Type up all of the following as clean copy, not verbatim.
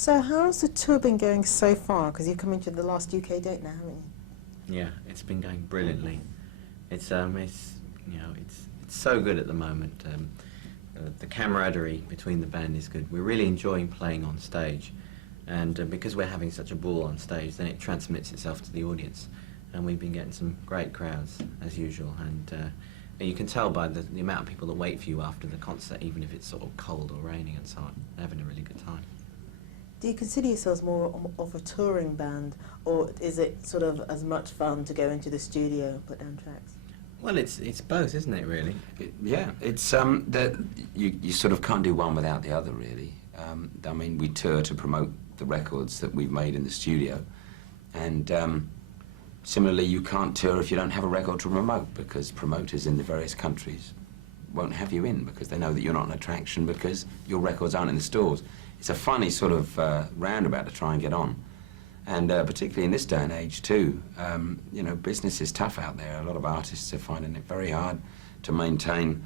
So how's the tour been going so far? Because you're coming to the last UK date now, haven't you? Yeah, it's been going brilliantly. It's you know, it's so good at the moment. The camaraderie between the band is good. We're really enjoying playing on stage, and because we're having such a ball on stage, then it transmits itself to the audience, and we've been getting some great crowds as usual. And you can tell by the amount of people that wait for you after the concert, even if it's sort of cold or raining and so on. They're having a really good time. Do you consider yourselves more of a touring band, or is it sort of as much fun to go into the studio and put down tracks? Well, it's both, isn't it, really? Yeah, it's you sort of can't do one without the other, really. I mean, we tour to promote the records that we've made in the studio, and similarly, you can't tour if you don't have a record to promote, because promoters in the various countries won't have you in because they know that you're not an attraction because your records aren't in the stores. It's a funny sort of roundabout to try and get on. And particularly in this day and age too, you know, business is tough out there. A lot of artists are finding it very hard to maintain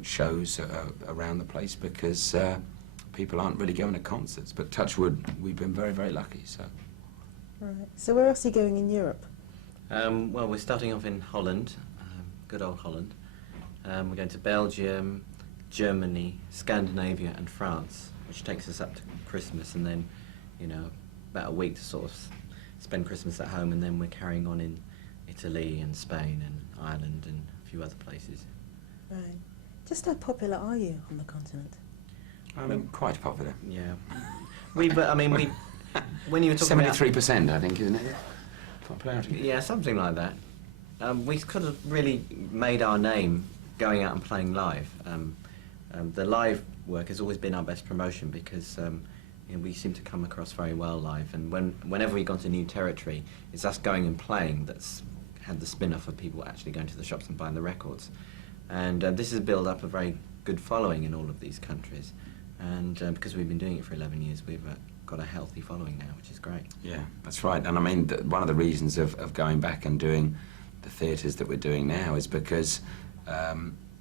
shows around the place because people aren't really going to concerts. But touch wood, we've been very, very lucky. So. Right. So where else are you going in Europe? Well, we're starting off in Holland, good old Holland. We're going to Belgium, Germany, Scandinavia and France, which takes us up to Christmas, and then, you know, about a week to sort of spend Christmas at home, and then we're carrying on in Italy and Spain and Ireland and a few other places. Right. Just how popular are you on the continent? Quite popular. Yeah. I mean, when you were talking 73%, I think, isn't it? Popularity. Yeah, something like that. We could have really made our name going out and playing live. The live work has always been our best promotion because you know, we seem to come across very well live, and whenever we've gone to new territory, it's us going and playing that's had the spin-off of people actually going to the shops and buying the records. And this has built up a very good following in all of these countries, and because we've been doing it for 11 years, we've got a healthy following now, which is great. Yeah, that's right. And I mean, one of the reasons of going back and doing the theatres that we're doing now is because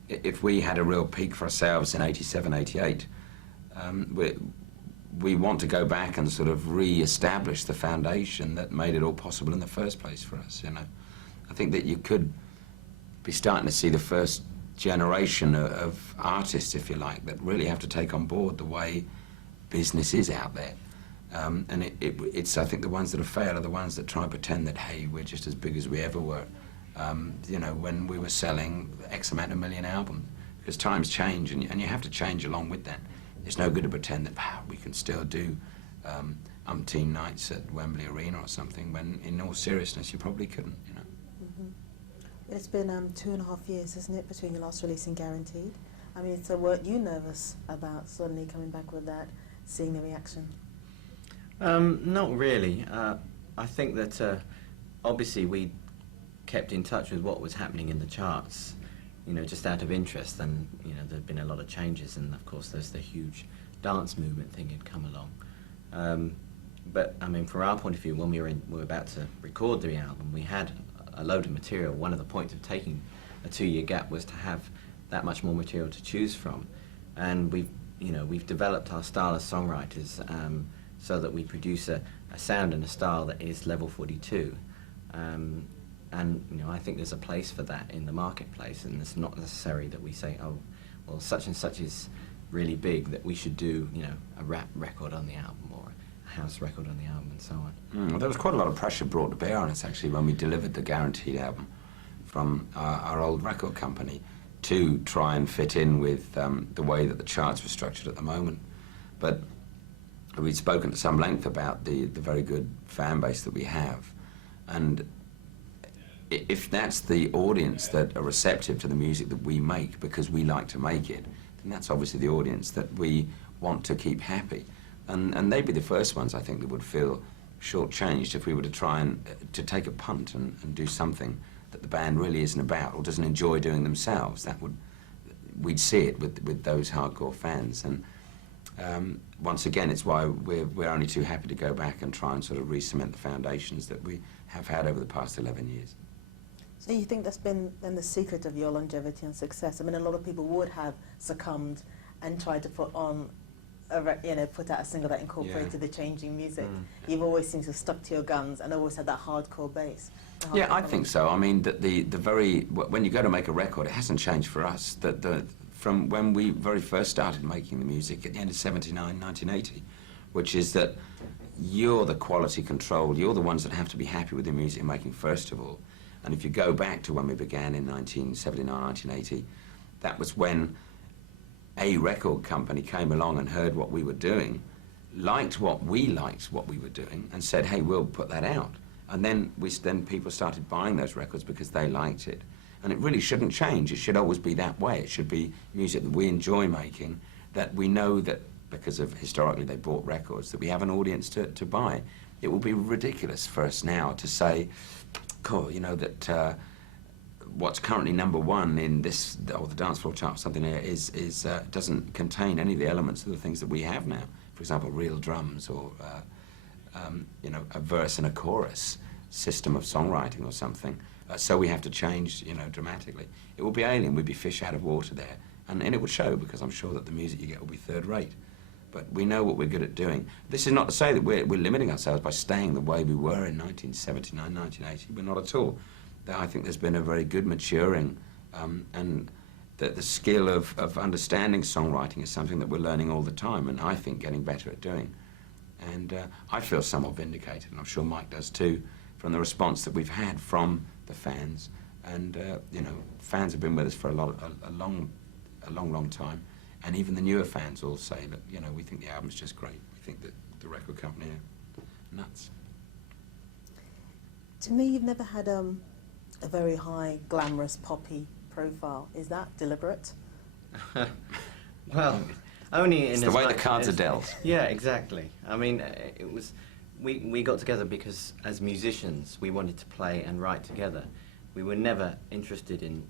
if we had a real peak for ourselves in 87, 88, we want to go back and sort of re-establish the foundation that made it all possible in the first place for us, you know. I think that you could be starting to see the first generation of artists, if you like, that really have to take on board the way business is out there. And it's, I think, the ones that have failed are the ones that try and pretend that, hey, we're just as big as we ever were. You know, when we were selling X amount of million albums, because times change and you have to change along with that. It's no good to pretend that we can still do umpteen nights at Wembley Arena or something, when in all seriousness you probably couldn't, you know. Mm-hmm. It's been 2.5 years, isn't it, between your last release and Guaranteed? I mean, so weren't you nervous about suddenly coming back with that, seeing the reaction? Not really. I think that obviously we kept in touch with what was happening in the charts, you know, just out of interest, and you know, there'd been a lot of changes, and of course there's the huge dance movement thing had come along. But I mean, from our point of view, when we were about to record the album, we had a load of material. One of the points of taking a 2-year gap was to have that much more material to choose from, and we've developed our style as songwriters so that we produce a sound and a style that is level 42. And you know, I think there's a place for that in the marketplace, and it's not necessary that we say, oh, well, such and such is really big, that we should do, you know, a rap record on the album or a house record on the album and so on. Well, there was quite a lot of pressure brought to bear on us, actually, when we delivered the Guaranteed album from our old record company to try and fit in with the way that the charts were structured at the moment. But we'd spoken at some length about the very good fan base that we have, and if that's the audience that are receptive to the music that we make because we like to make it, then that's obviously the audience that we want to keep happy. And they'd be the first ones, I think, that would feel shortchanged if we were to try and to take a punt and do something that the band really isn't about or doesn't enjoy doing themselves. We'd see it with those hardcore fans. And once again, it's why we're only too happy to go back and try and sort of re-cement the foundations that we have had over the past 11 years. So you think that's been then the secret of your longevity and success? I mean, a lot of people would have succumbed and tried to put on put out a single that incorporated the changing music. You've always seemed to have stuck to your guns and always had that hardcore bass. Yeah, I think so. I mean, that when you go to make a record, it hasn't changed for us. From when we very first started making the music at the end of '79, 1980, which is that you're the quality control. You're the ones that have to be happy with the music you're making first of all. And if you go back to when we began in 1979, 1980, that was when a record company came along and heard what we were doing, liked what we were doing, and said, hey, we'll put that out. And then people started buying those records because they liked it. And it really shouldn't change. It should always be that way. It should be music that we enjoy making, that we know that because of historically they bought records, that we have an audience to buy. It will be ridiculous for us now to say, cool, you know, that what's currently #1 in this, or the dance floor chart or something here, doesn't contain any of the elements of the things that we have now. For example, real drums or, you know, a verse and a chorus system of songwriting or something. So we have to change, you know, dramatically. It will be alien. We'd be fish out of water there. And it would show, because I'm sure that the music you get will be third rate. But we know what we're good at doing. This is not to say that we're limiting ourselves by staying the way we were in 1979, 1980. We're not at all. I think there's been a very good maturing, and the skill of understanding songwriting is something that we're learning all the time, and I think getting better at doing. And I feel somewhat vindicated, and I'm sure Mike does too, from the response that we've had from the fans. And you know, fans have been with us for a long time. And even the newer fans all say that, you know, we think the album's just great. We think that the record company are nuts. To me, you've never had a very high, glamorous, poppy profile. Is that deliberate? Well, only in it's the way the cards are dealt. Yeah, exactly. I mean, it was we got together because as musicians we wanted to play and write together. We were never interested in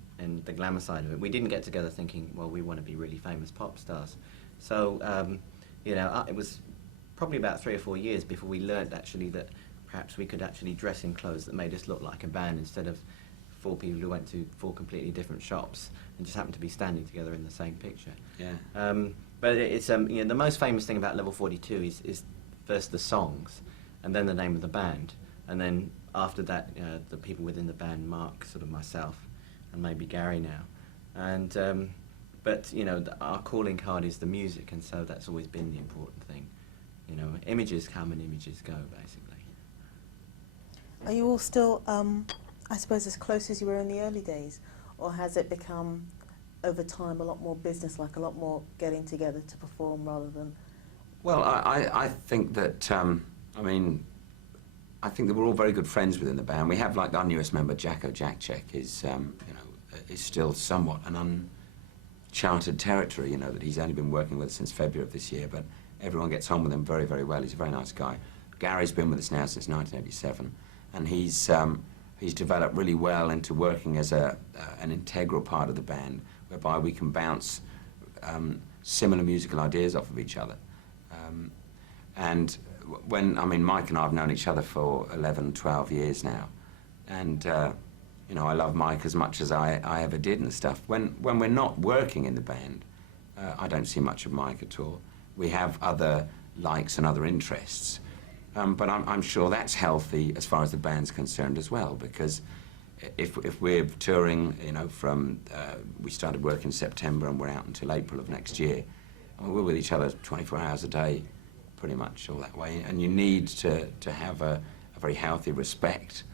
the glamour side of it. We didn't get together thinking, well, we want to be really famous pop stars. So, you know, it was probably about 3 or 4 years before we learned actually that perhaps we could actually dress in clothes that made us look like a band instead of 4 people who went to 4 completely different shops and just happened to be standing together in the same picture. Yeah. But it's you know, the most famous thing about Level 42 is first the songs, and then the name of the band, and then after that, the people within the band, Mark, sort of myself, and maybe Gary now. And but you know, our calling card is the music, and so that's always been the important thing. You know, images come and images go, basically. Are you all still, I suppose, as close as you were in the early days, or has it become, over time, a lot more business-like, a lot more getting together to perform rather than? Well, I think that, I mean, I think that we're all very good friends within the band. We have, like, our newest member, Jacko Jackcheck, is, you know, is still somewhat an uncharted territory, you know, that he's only been working with us since February of this year, but everyone gets on with him very, very well. He's a very nice guy. Gary's been with us now since 1987, and he's developed really well into working as an integral part of the band, whereby we can bounce similar musical ideas off of each other. And I mean, Mike and I have known each other for 11, 12 years now, and you know, I love Mike as much as I ever did and stuff. When we're not working in the band, I don't see much of Mike at all. We have other likes and other interests, but I'm sure that's healthy as far as the band's concerned as well, because if we're touring, you know, from we started work in September and we're out until April of next year, and we're with each other 24 hours a day, pretty much all that way, and you need to have a very healthy respect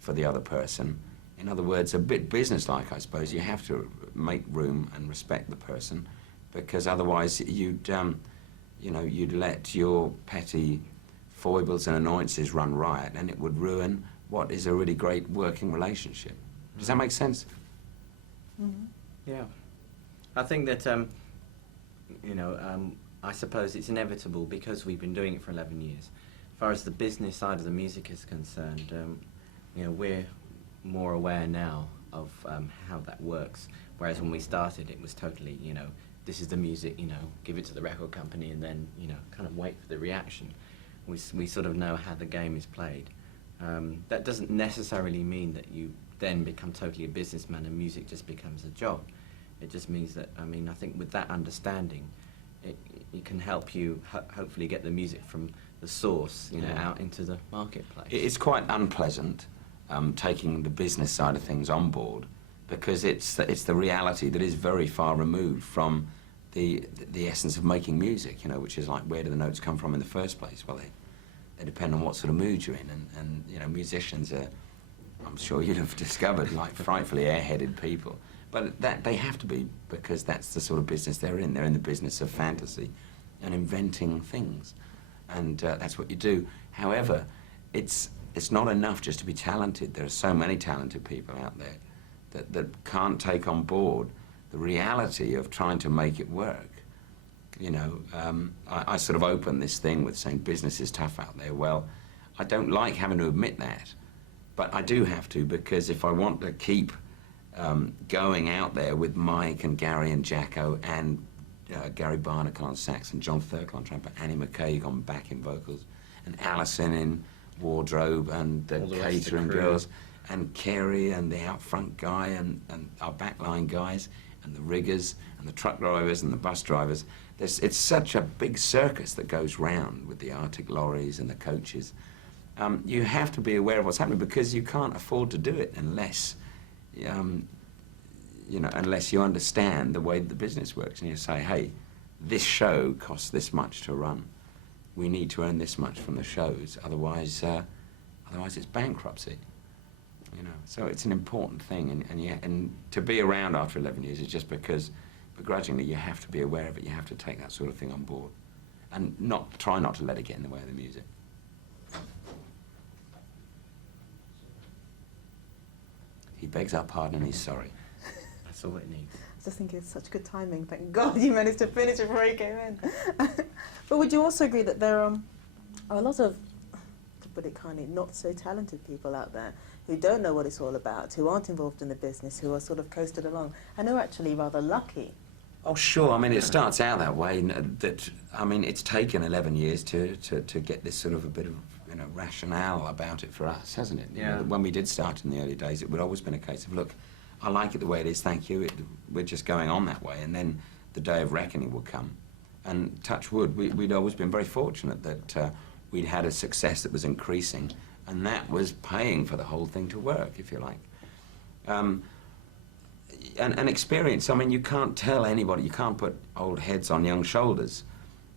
for the other person. In other words, a bit businesslike, I suppose. You have to make room and respect the person, because otherwise you'd you know, you'd let your petty foibles and annoyances run riot, and it would ruin what is a really great working relationship. Does that make sense? Mm-hmm. Yeah. I think that, you know, I suppose it's inevitable because we've been doing it for 11 years. As far as the business side of the music is concerned, you know, we're more aware now of how that works, whereas when we started it was totally, you know, this is the music, you know, give it to the record company and then, you know, kind of wait for the reaction. We sort of know how the game is played. That doesn't necessarily mean that you then become totally a businessman and music just becomes a job. It just means that, I mean, I think with that understanding, it can help you hopefully get the music from the source, you know, out into the marketplace. It's quite unpleasant taking the business side of things on board, because it's the reality that is very far removed from the essence of making music, you know, which is like, where do the notes come from in the first place? Well, they depend on what sort of mood you're in, and you know, musicians are, I'm sure you'd have discovered, like frightfully airheaded people. But that they have to be, because that's the sort of business they're in. They're in the business of fantasy and inventing things, and that's what you do. However, it's not enough just to be talented. There are so many talented people out there that can't take on board the reality of trying to make it work. You know, I sort of open this thing with saying business is tough out there. Well, I don't like having to admit that, but I do have to, because if I want to keep going out there with Mike and Gary and Jacko and Gary Barnacle on sax and John Thurkel on trumpet, Annie McCaig on backing vocals, and Alison in wardrobe, and the catering girls, and Kerry and the out front guy, and our backline guys, and the riggers and the truck drivers and the bus drivers. It's such a big circus that goes round with the Arctic lorries and the coaches. You have to be aware of what's happening, because you can't afford to do it unless you know, unless you understand the way the business works, and you say, hey, this show costs this much to run. We need to earn this much from the shows, otherwise it's bankruptcy. You know, so it's an important thing, and to be around after 11 years is just because, begrudgingly, you have to be aware of it. You have to take that sort of thing on board, and try not to let it get in the way of the music. He begs our pardon and he's sorry. That's all it needs. I just think it's such good timing. Thank God you managed to finish before he came in. But would you also agree that there are a lot of, to put it kindly, not so talented people out there who don't know what it's all about, who aren't involved in the business, who are sort of coasted along, and who are actually rather lucky? Oh, sure. I mean, it starts out that way. I mean, it's taken 11 years to get this sort of a bit of, you know, rationale about it for us, hasn't it? Yeah. You know, when we did start in the early days, it would always been a case of, look, I like it the way it is, thank you. We're just going on that way, and then the day of reckoning will come. And touch wood, we'd always been very fortunate that we'd had a success that was increasing, and that was paying for the whole thing to work, if you like. And experience, I mean, you can't tell anybody, you can't put old heads on young shoulders.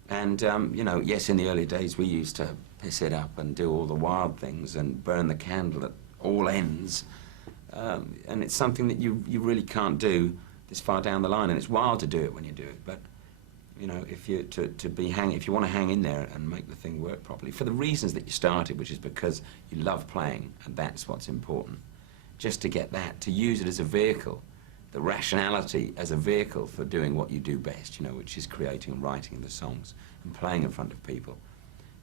And, you know, yes, in the early days we used to piss it up and do all the wild things and burn the candle at all ends. And it's something that you really can't do this far down the line, and it's wild to do it when you do it. But, you know, if you if you want to hang in there and make the thing work properly, for the reasons that you started, which is because you love playing, and that's what's important, just to get that, to use it as a vehicle, the rationality as a vehicle for doing what you do best, you know, which is creating and writing the songs and playing in front of people.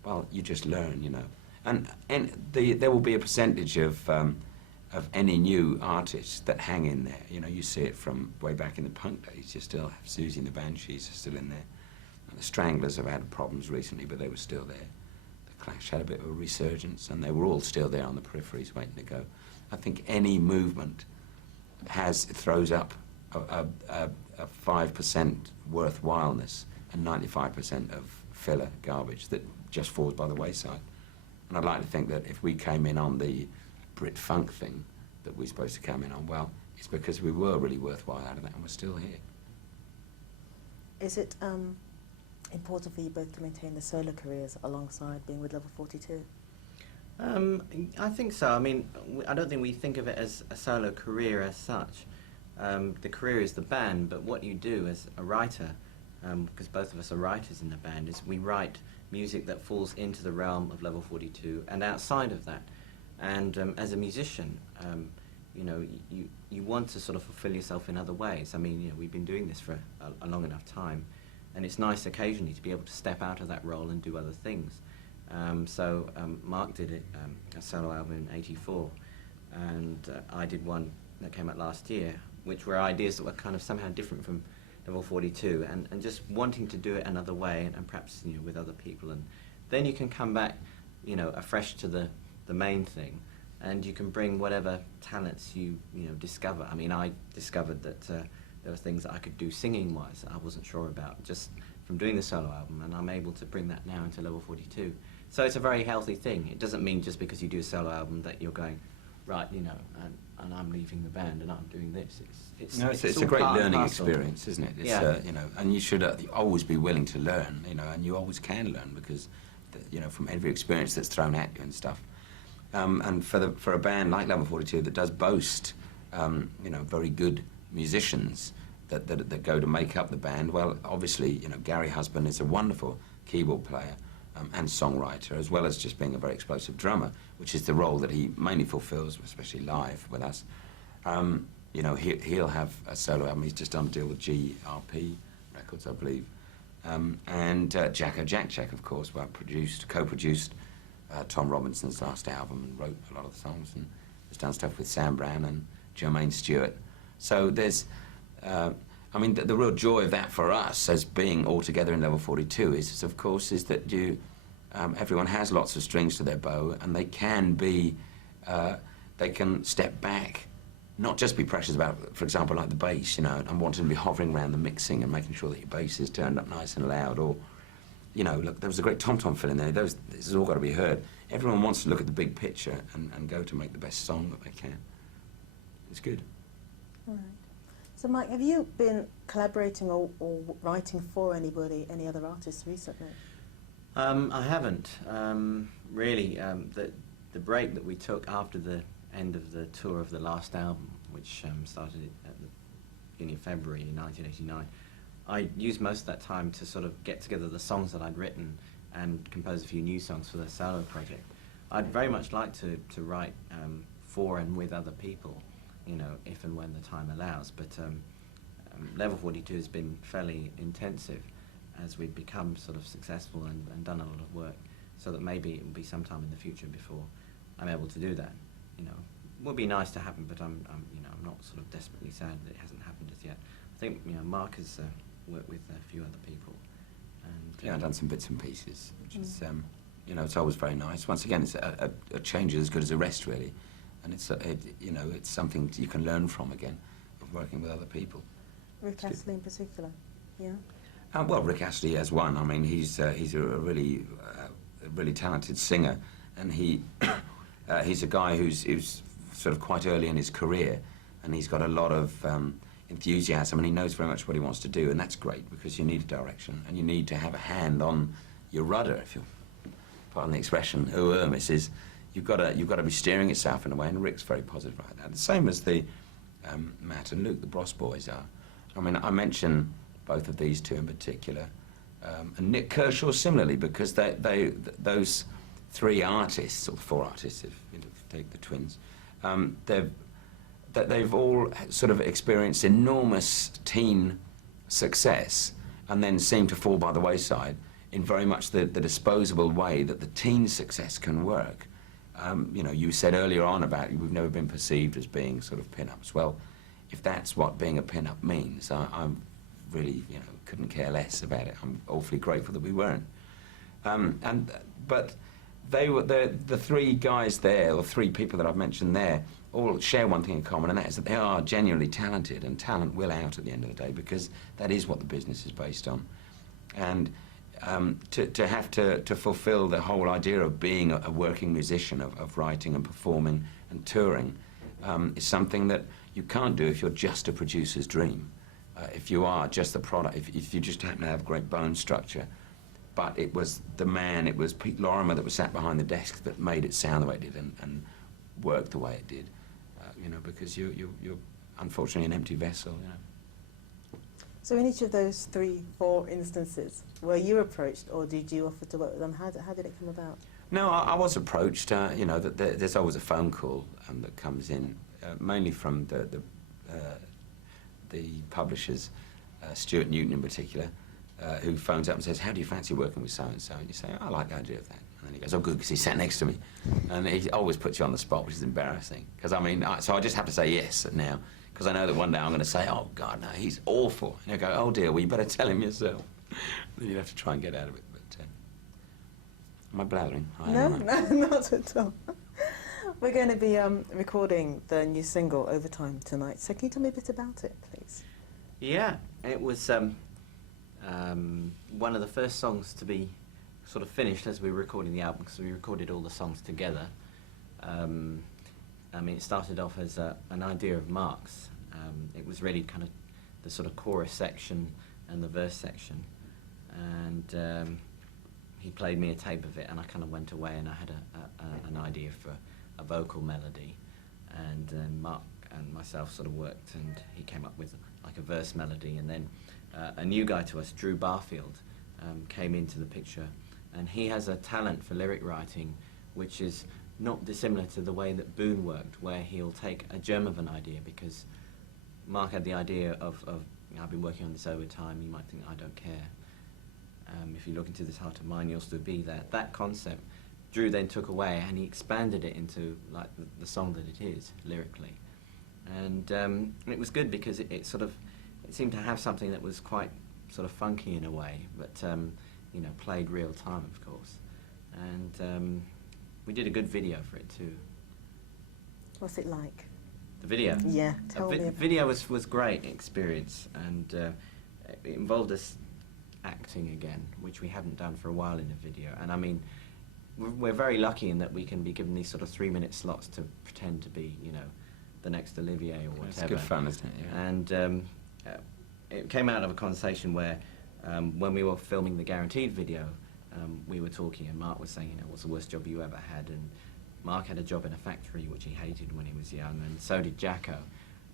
Well, you just learn, you know. And there will be a percentage of any new artists that hang in there. You know, you see it from way back in the punk days. You still have Susie and the Banshees are still in there. And the Stranglers have had problems recently, but they were still there. The Clash had a bit of a resurgence, and they were all still there on the peripheries waiting to go. I think any movement throws up a 5% worthwhileness and 95% of filler garbage that just falls by the wayside. And I'd like to think that if we came in on the Brit funk thing that we're supposed to come in on, well, it's because we were really worthwhile out of that, and we're still here. Is it important for you both to maintain the solo careers alongside being with Level 42? I think so. I mean, I don't think we think of it as a solo career as such. The career is the band, but what you do as a writer, because both of us are writers in the band, is we write music that falls into the realm of Level 42 and outside of that. And as a musician, you know, you want to sort of fulfill yourself in other ways. I mean, you know, we've been doing this for a long enough time, and it's nice occasionally to be able to step out of that role and do other things. So Mark did a solo album in '84, and I did one that came out last year, which were ideas that were kind of somehow different from Level 42, and just wanting to do it another way, and perhaps, you know, with other people, and then you can come back, you know, afresh to the main thing, and you can bring whatever talents you discover. I mean, I discovered that there were things that I could do singing-wise I wasn't sure about, just from doing the solo album, and I'm able to bring that now into Level 42. So it's a very healthy thing. It doesn't mean just because you do a solo album that you're going, right, you know, and I'm leaving the band and I'm doing this. It's all a great part and learning parcel. experience, isn't it? It's, Yeah. you know, and you should always be willing to learn, you know, and you always can learn because, you know, from every experience that's thrown at you and stuff. And for a band like Level 42 that does boast, you know, very good musicians that go to make up the band, well, obviously, you know, Gary Husband is a wonderful keyboard player and songwriter, as well as just being a very explosive drummer, which is the role that he mainly fulfills, especially live with us. You know, he'll have a solo album. He's just done a deal with GRP Records, I believe. And Jacko Jack, of course, co-produced Tom Robinson's last album and wrote a lot of the songs, and has done stuff with Sam Brown and Jermaine Stewart. So there's, I mean, the real joy of that for us as being all together in Level 42 is of course, is that everyone has lots of strings to their bow, and they can be, they can step back, not just be precious about, for example, like the bass, you know, and wanting to be hovering around the mixing and making sure that your bass is turned up nice and loud, or, you know, look, there was a great tom-tom fill in there. This has all got to be heard. Everyone wants to look at the big picture and go to make the best song that they can. It's good. All right. So, Mike, have you been collaborating or writing for anybody, any other artists recently? I haven't really. The break that we took after the end of the tour of the last album, which started at the beginning of February in 1989, I used most of that time to sort of get together the songs that I'd written and compose a few new songs for the solo project. I'd very much like to write for and with other people, you know, if and when the time allows, but Level 42 has been fairly intensive as we've become sort of successful and done a lot of work, so that maybe it will be sometime in the future before I'm able to do that. You know, it would be nice to happen, but I'm you know, I'm not sort of desperately sad that it hasn't happened as yet. I think, you know, Mark has worked with a few other people, and Yeah, I've done some bits and pieces, which is, you know, it's always very nice. Once again, it's a change as good as a rest, really, and it's you know, it's something you can learn from again, of working with other people. Rick Astley in particular, yeah? Well, Rick Astley as one. I mean, he's a really talented singer, and he's a guy who's sort of quite early in his career, and he's got a lot of enthusiasm, and he knows very much what he wants to do, and that's great because you need a direction, and you need to have a hand on your rudder, if you pardon the expression. Mrs. You've got to be steering yourself in a way, and Rick's very positive like that. The same as the Matt and Luke, the Bros boys, are. I mean, I mention both of these two in particular, and Nick Kershaw similarly, because those three artists, or four artists, if you take the twins, they've all sort of experienced enormous teen success, and then seem to fall by the wayside in very much the disposable way that the teen success can work. You know, you said earlier on about we've never been perceived as being sort of pin-ups. Well, if that's what being a pin-up means, I'm really, you know, couldn't care less about it. I'm awfully grateful that we weren't. But they were the three guys there, or three people that I've mentioned there, all share one thing in common, and that is that they are genuinely talented, and talent will out at the end of the day, because that is what the business is based on. And to have to fulfill the whole idea of being a working musician, of writing and performing and touring, is something that you can't do if you're just a producer's dream. If you are just the product, if you just happen to have great bone structure, but it was Pete Lorimer that was sat behind the desk that made it sound the way it did and work the way it did, you know, because you're unfortunately an empty vessel, you know. So in each of those 3-4 instances, were you approached, or did you offer to work with them? How did it come about? No, I was approached. You know, there's always a phone call that comes in, mainly from the publishers, Stuart Newton in particular, who phones up and says, "How do you fancy working with so-and-so?" And you say, "I like the idea of that." And then he goes, "Oh, good, because he sat next to me." And he always puts you on the spot, which is embarrassing. Because, I mean, so I just have to say yes now, because I know that one day I'm going to say, "Oh, God, no, he's awful." And he'll go, "Oh, dear, well, you better tell him yourself." Then you'd have to try and get out of it. But am I blathering? No, not at all. We're going to be recording the new single, Overtime, tonight. So can you tell me a bit about it, please? yeah, it was one of the first songs to be sort of finished as we were recording the album, because we recorded all the songs together. I mean, it started off as an idea of Mark's. It was really kind of the sort of chorus section and the verse section, and he played me a tape of it, and I kind of went away and I had an idea for a vocal melody, and then Mark and myself sort of worked, and he came up with like a verse melody, and then a new guy to us, Drew Barfield, came into the picture, and he has a talent for lyric writing which is not dissimilar to the way that Boone worked, where he'll take a germ of an idea, because Mark had the idea of you know, I've been working on this over time, you might think I don't care. If you look into this heart of mine, you'll still be there. That concept, Drew then took away and he expanded it into like the song that it is, lyrically. And it was good because it seemed to have something that was quite sort of funky in a way, but you know, played real time, of course. And we did a good video for it too. What's it like? The video? Yeah, tell me. Video was great experience, and it involved us acting again, which we hadn't done for a while in a video. And I mean, we're very lucky in that we can be given these sort of 3-minute slots to pretend to be, you know, the next Olivier or whatever. It's good fun, isn't it? Yeah. And it came out of a conversation where when we were filming the Guaranteed video, we were talking and Mark was saying, you know, what's the worst job you ever had? And Mark had a job in a factory which he hated when he was young, and so did Jacko.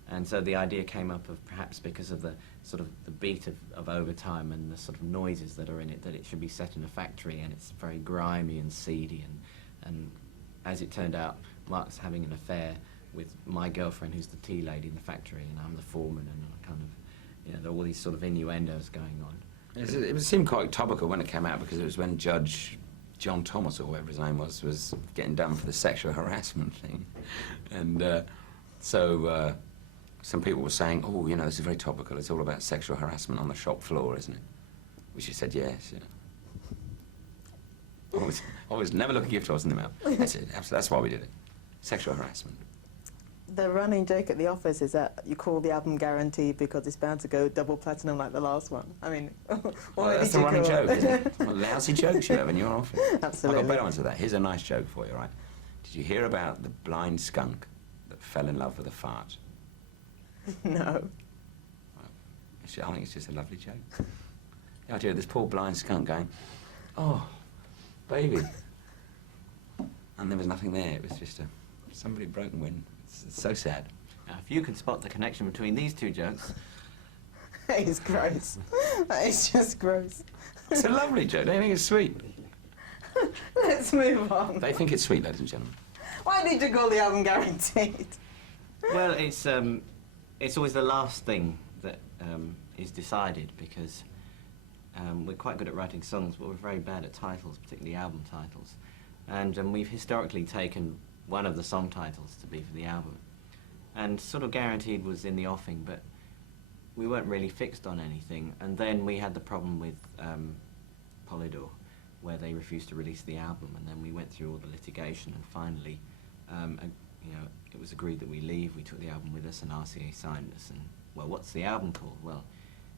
And so the idea came up of perhaps because of the sort of the beat of overtime and the sort of noises that are in it, that it should be set in a factory, and it's very grimy and seedy, and as it turned out, Mark's having an affair with my girlfriend, who's the tea lady in the factory, and I'm the foreman, and kind of, you know, there are all these sort of innuendos going on. It seemed quite topical when it came out, because it was when Judge John Thomas, or whatever his name was getting done for the sexual harassment thing. And so some people were saying, oh, you know, this is very topical, it's all about sexual harassment on the shop floor, isn't it? Which he said, yes, yeah. Always never look a gift horse in the mouth. That's it, that's why we did it. Sexual harassment. The running joke at the office is that you call the album Guaranteed because it's bound to go double platinum like the last one. I mean, well, that's a running joke, isn't it? Well, lousy jokes you have in your office. Absolutely. I've got better ones to that. Here's a nice joke for you, right? Did you hear about the blind skunk that fell in love with a fart? No. Well, I think it's just a lovely joke. The idea of this poor blind skunk going, oh, baby. And there was nothing there. It was just somebody broken wind. It's so sad. Now, if you can spot the connection between these two jokes... That is gross. That is just gross. It's a lovely joke. They think it's sweet. Let's move on. They think it's sweet, ladies and gentlemen. Why did you call the album Guaranteed? Well, it's always the last thing that is decided, because we're quite good at writing songs, but we're very bad at titles, particularly album titles. And we've historically taken one of the song titles to be for the album. And sort of Guaranteed was in the offing, but we weren't really fixed on anything. And then we had the problem with Polydor, where they refused to release the album, and then we went through all the litigation, and finally, you know, it was agreed that we leave. We took the album with us, and RCA signed us. And well, what's the album called? Well,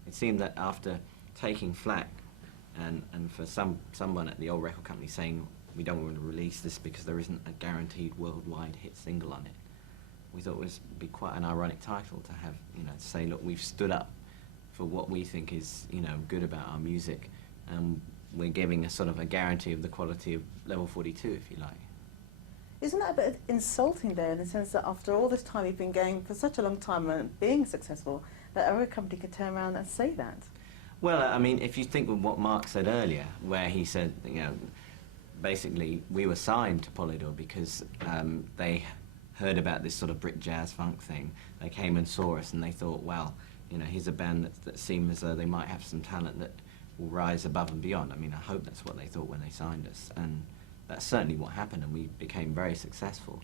it seemed that after taking flack, and for someone at the old record company saying, we don't want to release this because there isn't a guaranteed worldwide hit single on it, we thought it would be quite an ironic title to have, you know, to say, look, we've stood up for what we think is, you know, good about our music, and we're giving a sort of a guarantee of the quality of Level 42, if you like. Isn't that a bit insulting there, in the sense that after all this time you've been going for such a long time and being successful, that a record company could turn around and say that? Well, I mean, if you think of what Mark said earlier, where he said, you know, basically we were signed to Polydor because they heard about this sort of Brit jazz funk thing. They came and saw us and they thought, well, you know, here's a band that seems as though they might have some talent that will rise above and beyond. I mean, I hope that's what they thought when they signed us, and that's certainly what happened, and we became very successful.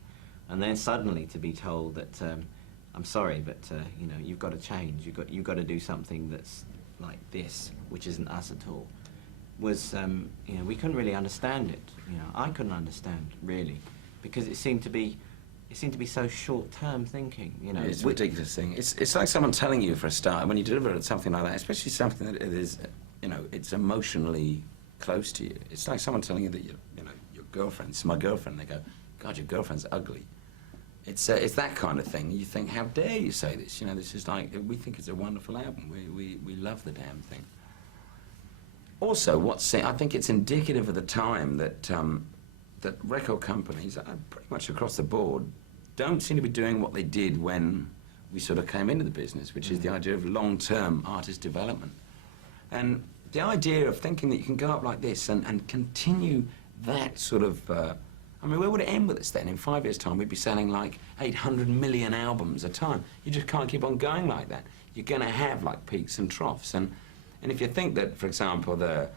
And then suddenly to be told that, I'm sorry, but you know, you've got to change. You've got to do something that's like this, which isn't us at all, was, you know, we couldn't really understand it. You know, I couldn't understand, really, because it seemed to be so short-term thinking, you know. It's a ridiculous thing. It's like someone telling you for a start, when you deliver something like that, especially something that is you know, it's emotionally close to you. It's like someone telling you that your girlfriend's my girlfriend. They go, God, your girlfriend's ugly. It's that kind of thing. You think, how dare you say this? You know, this is like, we think it's a wonderful album. We love the damn thing. Also, I think it's indicative of the time that that record companies, pretty much across the board, don't seem to be doing what they did when we sort of came into the business, which is the idea of long-term artist development. And the idea of thinking that you can go up like this and continue that sort of, I mean, where would it end with us then? In 5 years' time, we'd be selling like 800 million albums a time. You just can't keep on going like that. You're going to have like peaks and troughs. And if you think that, for example, the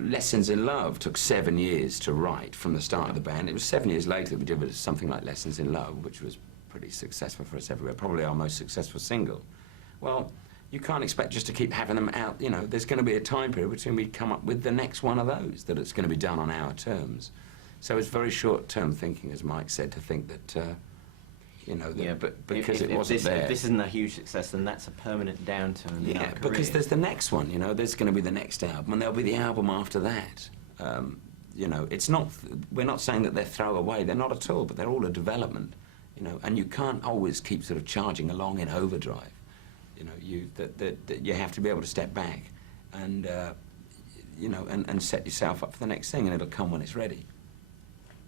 Lessons in Love took 7 years to write from the start of the band. It was 7 years later that we did something like Lessons in Love, which was pretty successful for us everywhere, probably our most successful single. Well, you can't expect just to keep having them out. You know, there's going to be a time period between we come up with the next one of those, that it's going to be done on our terms. So it's very short-term thinking, as Mike said, to think that, you know, that, Yeah, but because if it wasn't there. If this isn't a huge success, then that's a permanent downturn in our Yeah, because careers. there's the next one, you know, there's going to be the next album, and there'll be the album after that. You know, it's not, we're not saying that they're throwaway, they're not at all, but they're all a development, you know, and you can't always keep sort of charging along in overdrive. You know, that you have to be able to step back and, you know, and set yourself up for the next thing, and it'll come when it's ready.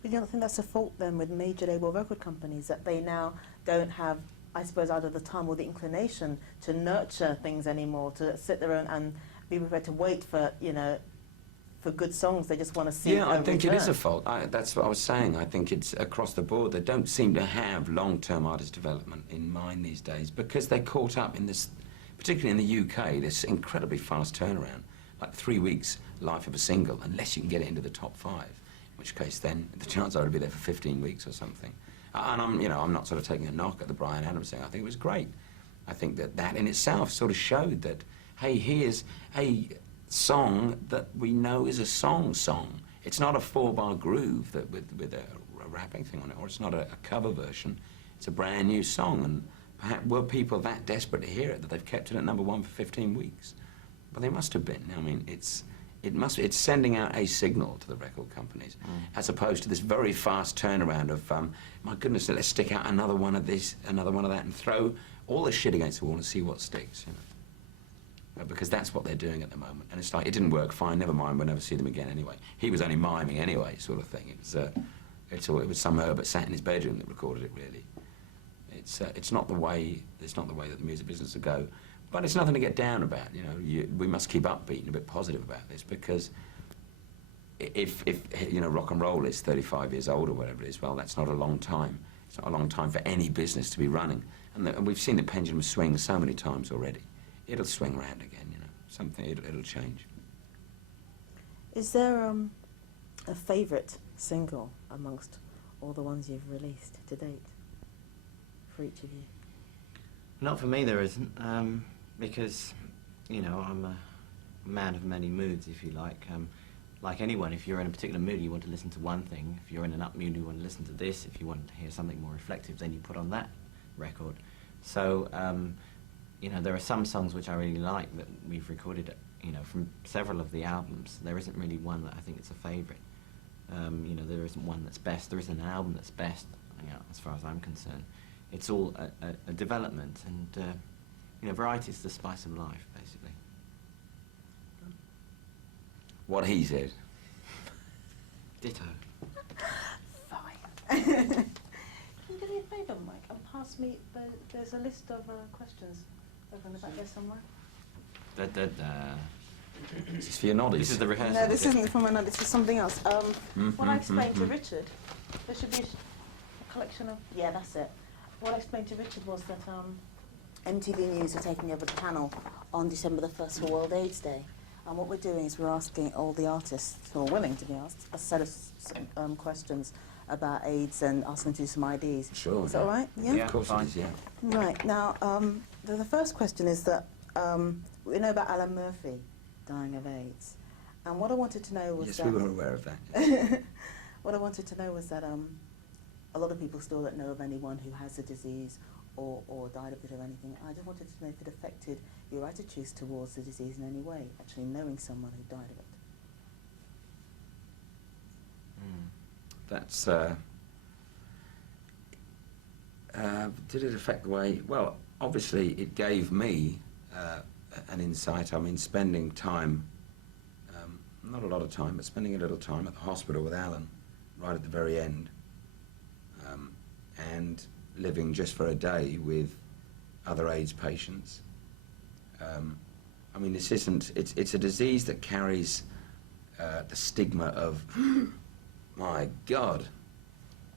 But you don't think that's a fault then with major label record companies, that they now don't have, I suppose, either the time or the inclination to nurture things anymore, to sit there and be prepared to wait for, you know, for good songs? They just want to see. Yeah, I think it is a fault. That's what I was saying. I think it's across the board. They don't seem to have long-term artist development in mind these days, because they're caught up in this, particularly in the UK, this incredibly fast turnaround, like 3 weeks life of a single, unless you can get it into the top 5. In which case, then the chance I would be there for 15 weeks or something. And I'm not sort of taking a knock at the Bryan Adams thing. I think it was great. I think that in itself sort of showed that, hey, here's a song that we know is a song. It's not a 4-bar groove that with a rapping thing on it, or it's not a cover version. It's a brand new song, and perhaps were people that desperate to hear it that they've kept it at #1 for 15 weeks? Well, they must have been. I mean, it's sending out a signal to the record companies, as opposed to this very fast turnaround of, my goodness, let's stick out another one of this, another one of that, and throw all the shit against the wall and see what sticks, you know. Because that's what they're doing at the moment. And it's like, it didn't work, fine, never mind, we'll never see them again anyway. He was only miming anyway, sort of thing. It was some Herbert sat in his bedroom that recorded it, really. It's not the way that the music business will go. But it's nothing to get down about, you know. We must keep upbeat and a bit positive about this, because if you know, rock and roll is 35 years old or whatever it is, well, that's not a long time. It's not a long time for any business to be running. And we've seen the pendulum swing so many times already. It'll swing round again, you know. It'll change. Is there a favourite single amongst all the ones you've released to date for each of you? Not for me, there isn't, because, you know, I'm a man of many moods, if you like. Like anyone, if you're in a particular mood, you want to listen to one thing. If you're in an up mood, you want to listen to this. If you want to hear something more reflective, then you put on that record. So, you know, there are some songs which I really like that we've recorded, you know, from several of the albums. There isn't really one that I think is a favourite. You know, there isn't one that's best. There isn't an album that's best, you know, as far as I'm concerned. It's all a development, and you know, variety is the spice of life, basically. What he said. Ditto. Fine. Can you do me a favour, Mike, and pass me there's a list of questions over in the back there somewhere? This is for your noddies. This is the rehearsal. No, this isn't from another. This is something else. What I explained to Richard, there should be a collection of. Yeah, that's it. What I explained to Richard was that MTV News are taking over the panel on December the 1st for World AIDS Day. And what we're doing is we're asking all the artists who are willing to be asked a set of questions about AIDS and asking them to do some IDs. Sure. Is that all right? Yeah? Of course it is, yeah. Right. Now, the first question is that we know about Alan Murphy dying of AIDS. And what I wanted to know was yes, that... we were aware of that. What I wanted to know was that a lot of people still don't know of anyone who has the disease or died of it or anything. I just wanted to know if it affected your attitudes towards the disease in any way, actually knowing someone who died of it. That's, did it affect the way, well, obviously it gave me an insight. I mean, spending time, not a lot of time, but spending a little time at the hospital with Alan, right at the very end, and living just for a day with other AIDS patients. I mean, this isn't, it's a disease that carries the stigma of, my God.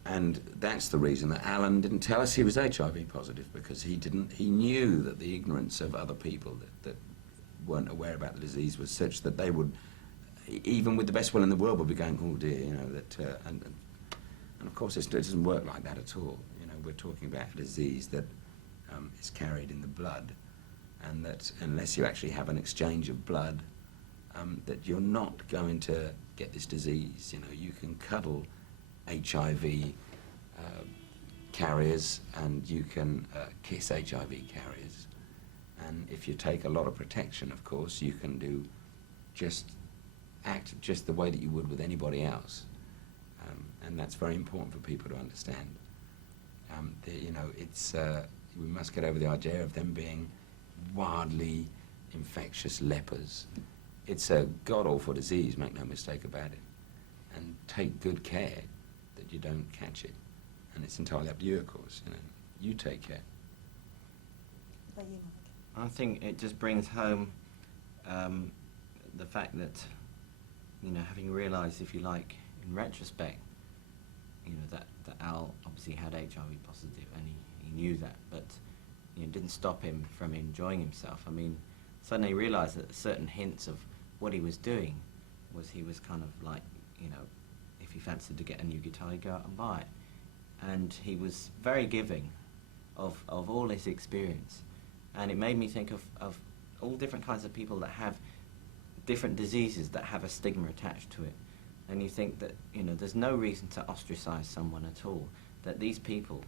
And that's the reason that Alan didn't tell us he was HIV positive, because he knew that the ignorance of other people that weren't aware about the disease was such that they would, even with the best will in the world, would be going, oh dear, you know, that, and of course it doesn't work like that at all. You know, we're talking about a disease that is carried in the blood, and that unless you actually have an exchange of blood, that you're not going to get this disease. You know, you can cuddle HIV carriers, and you can kiss HIV carriers, and if you take a lot of protection, of course, you can do act just the way that you would with anybody else, and that's very important for people to understand. You know, it's we must get over the idea of them being wildly infectious lepers. It's a god-awful disease, make no mistake about it, and take good care that you don't catch it. And it's entirely up to you, of course. You know, you take care. What about you, Mike? I think it just brings home the fact that, you know, having realised, if you like, in retrospect, you know, that Al obviously had HIV positive, and he knew that, but you know, it didn't stop him from enjoying himself. I mean, suddenly he realised that certain hints of what he was doing was he was kind of like, you know, if he fancied to get a new guitar, he'd go out and buy it. And he was very giving of all his experience. And it made me think of all different kinds of people that have different diseases that have a stigma attached to it. And you think that, you know, there's no reason to ostracize someone at all. That these people,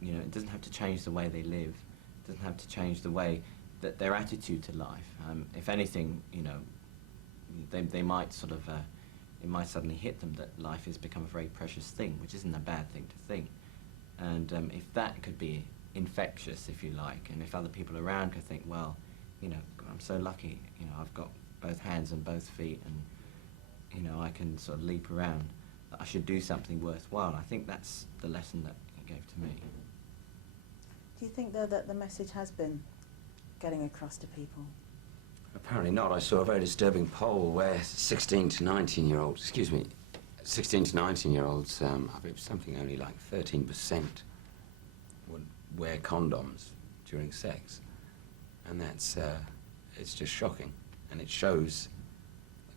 you know, it doesn't have to change the way they live. It doesn't have to change the way that their attitude to life. If anything, you know, they might sort of, it might suddenly hit them that life has become a very precious thing, which isn't a bad thing to think. And if that could be infectious, if you like, and if other people around could think, well, you know, I'm so lucky, you know, I've got both hands and both feet, and, you know, I can sort of leap around, that I should do something worthwhile. I think that's the lesson that it gave to me. Do you think, though, that the message has been getting across to people? Apparently not. I saw a very disturbing poll where 16 to 19-year-olds, 16 to 19-year-olds, I believe something only like 13% would wear condoms during sex. And that's, it's just shocking. And it shows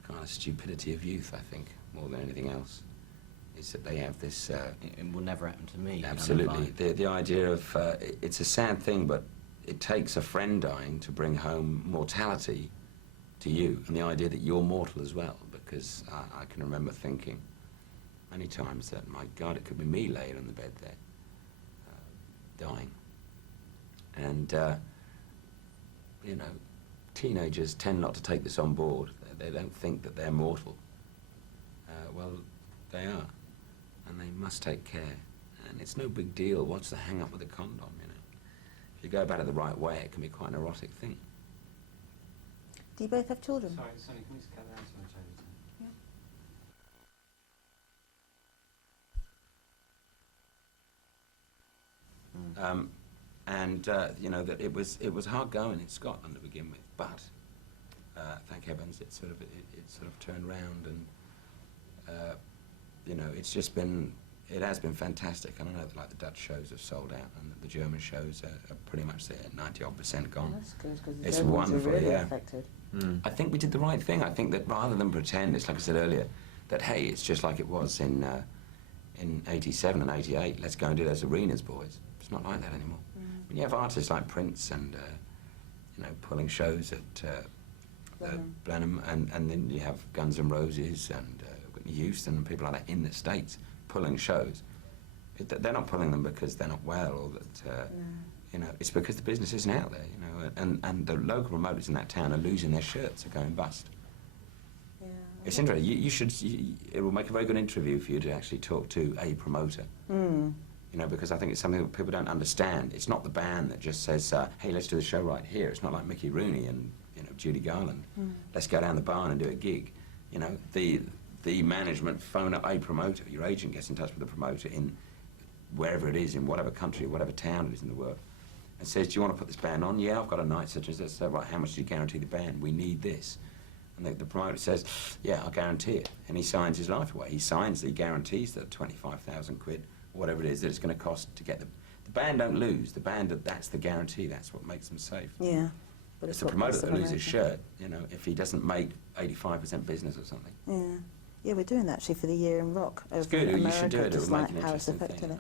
the kind of stupidity of youth, I think, more than anything else, is that they have this... It will never happen to me. Absolutely. The idea of, it's a sad thing, but it takes a friend dying to bring home mortality to you, and the idea that you're mortal as well, because I can remember thinking many times that, my God, it could be me laying on the bed there, dying. And, you know, teenagers tend not to take this on board. They don't think that they're mortal. Well, they are, and they must take care. And it's no big deal. What's the hang-up with a condom, you know? If you go about it the right way, it can be quite an erotic thing. Do you both have children? Sorry, Sonny, can we just cut that out so much over time? And you know, that it was hard going in Scotland to begin with, but thank heavens it sort of turned round, and you know, it's just been, it has been fantastic. And I know that, like, the Dutch shows have sold out, and the German shows are pretty much there, 90-odd% gone. Oh, that's good, because the It's Germans are wonderful, really yeah. affected. I think we did the right thing. I think that rather than pretend, it's like I said earlier, that hey, it's just like it was in '87 and '88. Let's go and do those arenas, boys. It's not like that anymore. When you have artists like Prince and you know, pulling shows at Blenheim, and then you have Guns N' Roses and Whitney Houston and people like that in the States pulling shows. They're not pulling them because they're not well, or that you know, it's because the business isn't out there. You know, and the local promoters in that town are losing their shirts, are going bust. Yeah. It's interesting. You should. It will make a very good interview for you to actually talk to a promoter. Mm. You know, because I think it's something that people don't understand. It's not the band that just says, "Hey, let's do the show right here." It's not like Mickey Rooney and Judy Garland. Let's go down the barn and do a gig. You know, the management phone up a promoter. Your agent gets in touch with the promoter in wherever it is, in whatever country, whatever town it is in the world, and says, "Do you want to put this band on?" "Yeah, I've got a night such as this." "Right, how much do you guarantee the band?" "We need this." And the promoter says, "Yeah, I'll guarantee it." And he signs his life away. He signs the guarantees that 25,000 quid, whatever it is that it's going to cost to get the band don't lose. The band, that's the guarantee. That's what makes them safe. Yeah. But It's the what promoter makes that them loses his American. shirt, you know, if he doesn't make 85% business or something. Yeah. Yeah, we're doing that actually for the year in rock over It's good. in You America, should do it. It just will make like an how it's interesting affecting thing.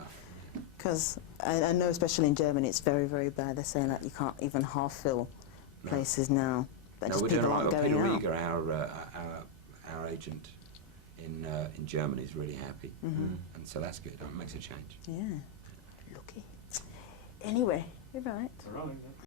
it. Because I know, especially in Germany, it's very, very bad. They're saying that you can't even half fill No. places now. But No, just we're doing people all right. aren't Well, going Peter out. Rieger, our agent in Germany, is really happy, Mhm. and so that's good. It makes a change. Yeah. Lucky. Anyway, you're right. All right.